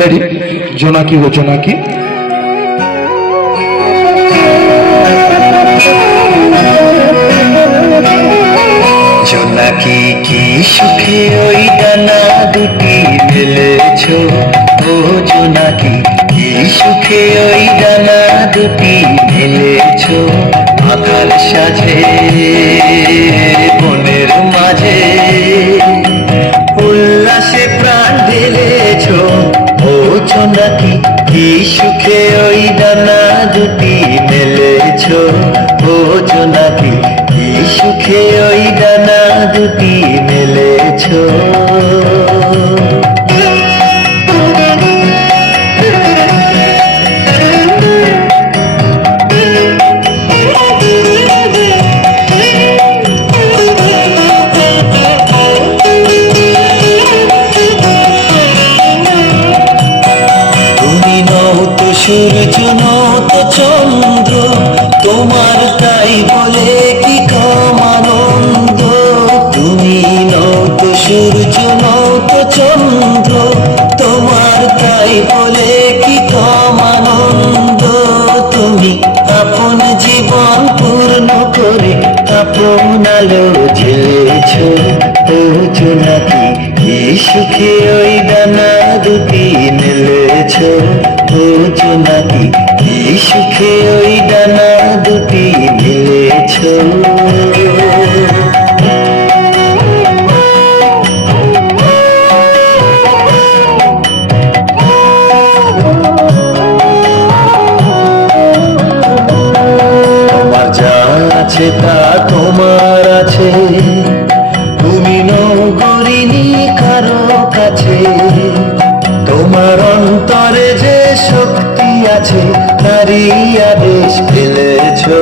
Ready? জোনাকি গো জোনাকি, জোনাকি কি সুখে ওই ডানা দুটি মেলেছো, ও জোনাকি কি সুখে ওই ডানা দুটি মেলেছো। আধার সাজে বনের মাঝে উল্লাসে প্রাণ ঢেলেছো, ও জোনাকি কি সুখে ওই ডানা দুটি মেলেছো, ও জোনাকি কি সুখে ওই ডানা দুটি মেলেছো। তুমি নও তো সূর্য, নও তো চন্দ্র, তোমার তাই বলে কি কম আনন্দ। তুমি নও তো সূর্য, নও তো চন্দ্র, তোমার তাই বলে কি কম আনন্দ। তুমি আপন জীবন পূর্ণ করে আপন আলো জ্বেলেছো, ও জোনাকি কি সুখে ওই ডানা দুটি মেলেছো, ও জোনাকি কি সুখে ওই ডানা দুটি মেলেছো। তোমার যা আছে তা তোমার আছে, তুমি নগরিনী কারো কাছে। তোমার অন্তরে যে শক্তি আছে তারই আদেশ ফেলেছো।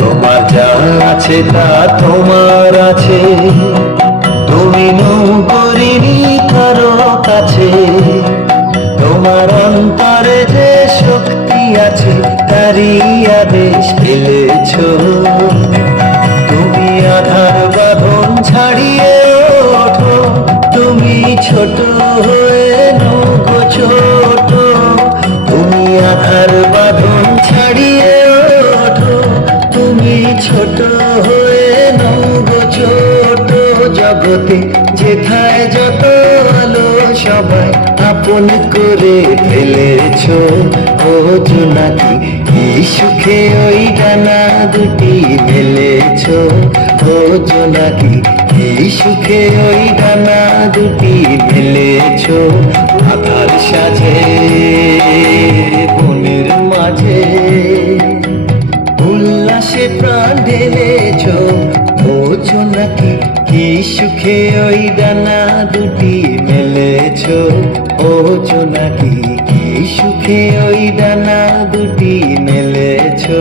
তোমার যা আছে তা তোমার আছে, তুমি নগরিনী কারো কাছে। তোমার অন্তরে যে শক্তি আছে তারই আদেশ ফেলেছো। তুমি আধার বাঁধন ছাড়িয়ে ওঠো, তুমি ছোট হয়ে নৌকো ছোট। তুমি আধার বাঁধন ছাড়িয়ে ওঠো, তুমি ছোট হয়ে নৌকো ছোট। জগতে যেথায় যত আলো সবাই আপন করে ফেলেছো, ও জোনাকি কি সুখে ওই ডানা দুটি মেলেছো, ও জোনাকি কি সুখে ওই ডানা দুটি মেলেছো। আধার সাজে বনের মাঝে উল্লাসে প্রাণ ঢেলেছো, ও জোনাকি কি সুখে ওই ডানা দুটি মেলেছো, ও জোনাকি কি সুখে ওই ডানা দুটি মেলেছো।